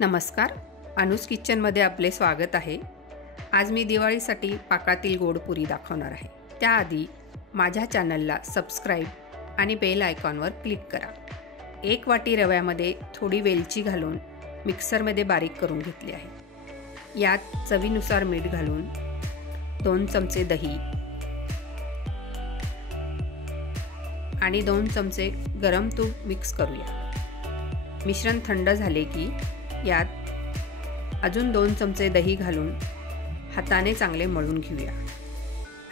नमस्कार, अनुज किचनमध्ये आपले स्वागत आहे। आज मी दिवाळीसाठी पाकातील गोड पुरी दाखवणार आहे। त्याआधी माझ्या चॅनलला सबस्क्राइब आणि बेल आयकॉनवर क्लिक करा। 1 वाटी रव्यामध्ये थोडी वेलची घालून मिक्सरमध्ये बारीक करून घेतली आहे। यात चवीनुसार मीठ घालून 2 चमचे दही आणि 2 चमचे गरम तूप मिक्स करूया। मिश्रण थंड झाले की यात अजून 2 चमचे दही घालून हाताने चांगले मळून घेऊया।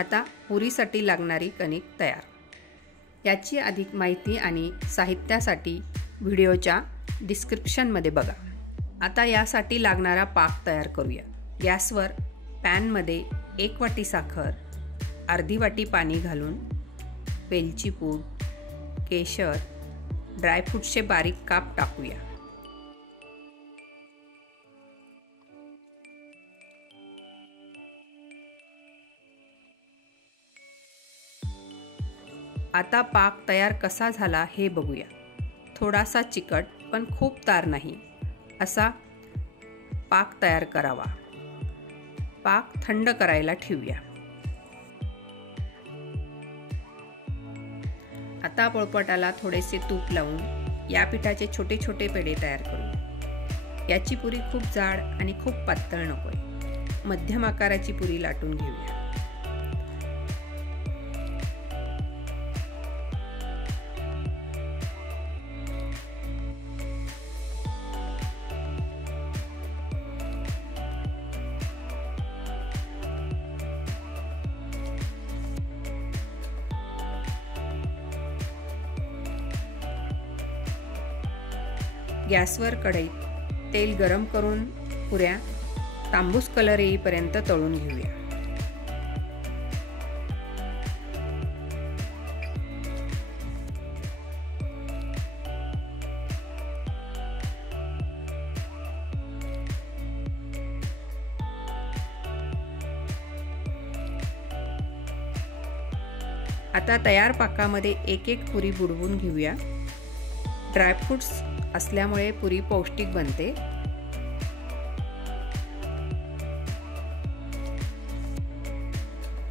आता पुरीसाठी लागणारी कणिक तयार। याची अधिक माहिती आणि साहित्यासाठी व्हिडिओच्या डिस्क्रिप्शनमध्ये बघा। आता यासाठी लागणारा पाक तयार करूया। गॅसवर पॅनमध्ये 1 वाटी साखर, अर्धी वाटी पाणी घालून वेलची पूड, केशर, ड्रायफ्रूट्सचे बारीक काप टाकूया। आता पाक तयार कसा झाला हे बघूया। थोडासा चिकट पण खूप तार नाही असा पाक तयार करावा। पाक थंड करायला ठेवूया। आता पोळपाटाला थोडेसे तूप लावून या पिठाचे छोटे छोटे पेढे तयार करू। याची पुरी खूप जाड आणि खूप पातळ नकोय, मध्यम आकाराची पुरी लाटून घेऊया। गॅसवर कढईत तेल गरम करून पुऱ्या तांबूस कलर येईपर्यंत तळून घेऊया। आता तयार पाकामध्ये एक एक पुरी बुडवून घेऊया। ड्रायफ्रूट्स असल्यामुळे पुरी पौष्टिक बनते।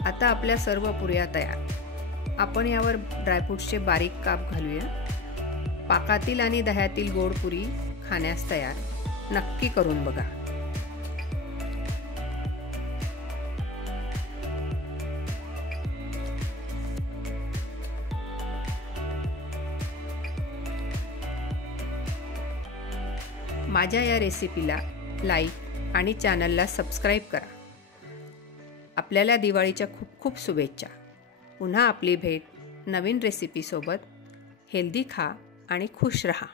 आता आपल्या सर्व पुऱ्या तयार। आपण यावर ड्रायफ्रूट्सचे बारीक काप घालूया। पाकातील आणि दह्यातील गोड पुरी खाण्यास तयार। नक्की करून बघा। माझ्या या रेसिपीला लाईक आणि चॅनलला सबस्क्राइब करा। आपल्याला दिवाळीच्या खूप खूप शुभेच्छा। पुन्हा आपली भेट नवीन रेसिपीसोबत। हेल्दी खा आणि खुश रहा।